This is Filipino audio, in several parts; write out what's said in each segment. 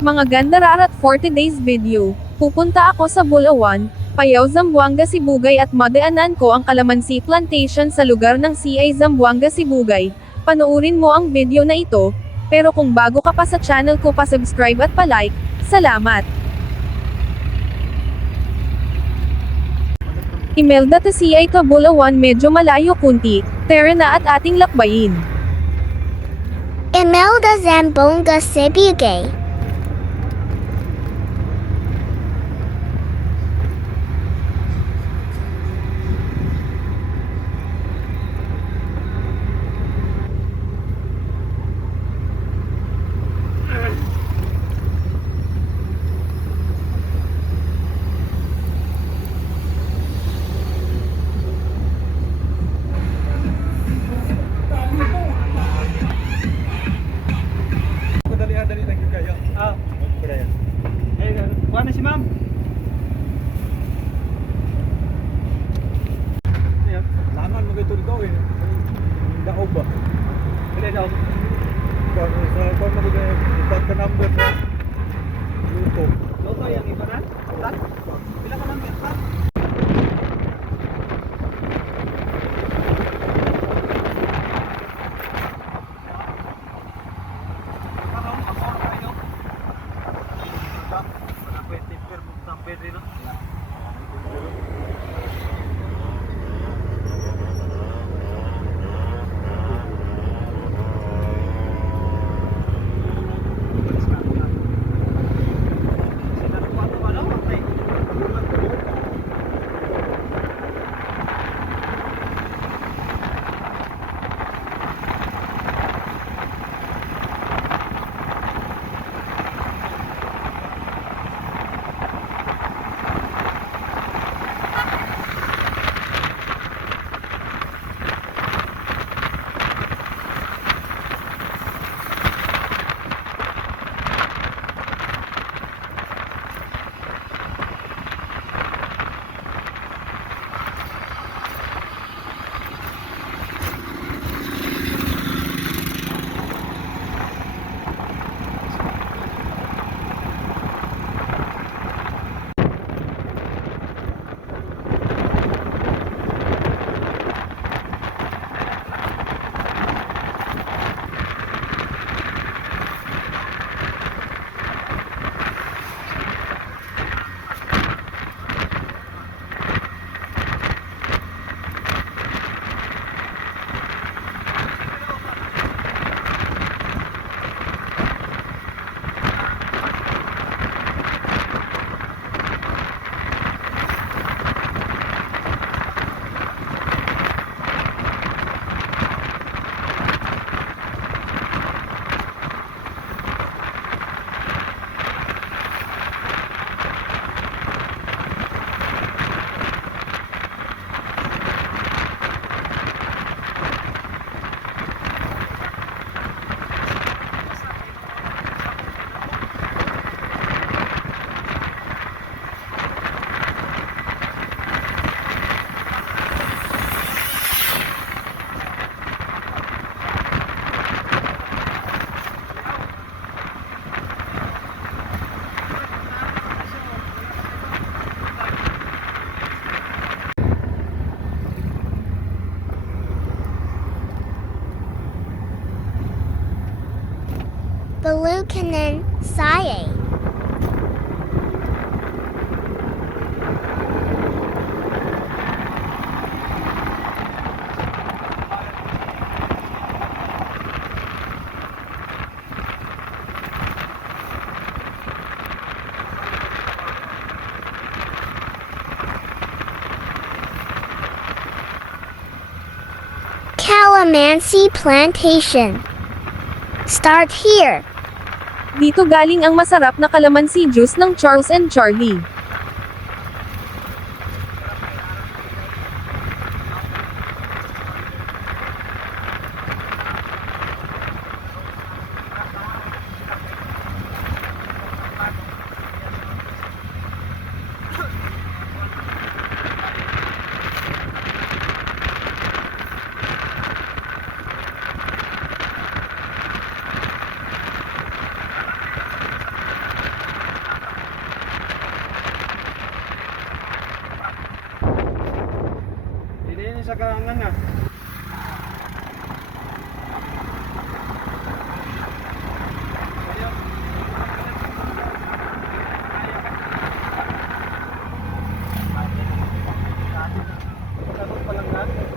Mga Gandara at 40 days video. Pupunta ako sa Bulawan, Payaw Zamboanga Sibugay at madaanan ko ang Kalamansi Plantation sa lugar ng CA Zamboanga Sibugay. Panoorin mo ang video na ito, pero kung bago ka pa sa channel ko pa-subscribe at pa-like, salamat! Imelda to CA to Bulawan medyo malayo kunti, tara na at ating lakbayin. Imelda Zamboanga Sibugay. Dali lang yung kayo. Kaya. Kuha na si ma'am. Ayan, laman mo ito dito eh. Daog ba? Kaya daog. Kuha mo ito yung ka number na luto. Luto yung iba na? Pila ka number? Balukanan Saye. Calamansi Plantation. Start here. Dito galing ang masarap na kalamansi juice ng Charles and Charlie. sa kaangan na. Pagkaroon pa lang natin,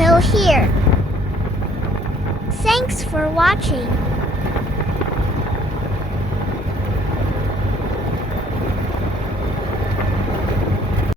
until here. Thanks for watching.